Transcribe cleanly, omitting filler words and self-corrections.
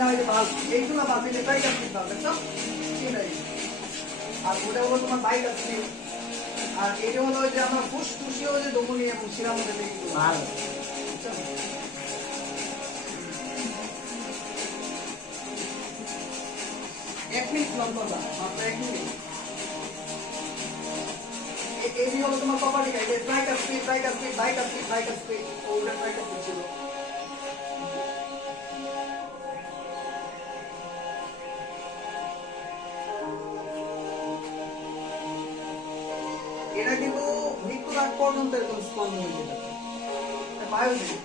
না ওই যে বাল্ব এইগুলো বাল্ব এই যে ট্রাইকার স্পিড বাল্ব দেখছো এটাই আর ওটা হলো তোমার বাইকার স্পিড আর এটা হলো ওই যে আমরা ফুসফুসিও যে দমনি এবং শিরার মধ্যে দেখি আর বুঝছো 1 মিনিট লং করবা মাত্র 1 মিনিট এই হলো তোমার প্রপার্টি গাইড ট্রাইকার স্পিড বাইকার স্পিড ওটা ট্রাইকার স্পিড ছিল এটা কিন্তু মৃত্যুর আগ পর্যন্ত এরকম স্পন্দন হইতে থাকে বায়োলজি